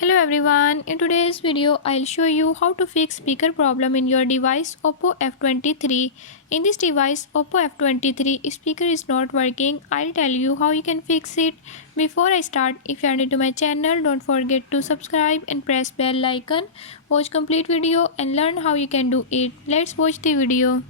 Hello everyone, in today's video I'll show you how to fix speaker problem in your device OPPO F23. In this device OPPO F23 speaker is not working. I'll tell you how you can fix it. Before I start, if you are new to my channel, don't forget to subscribe and press bell icon. Watch complete video and learn how you can do it. Let's watch the video.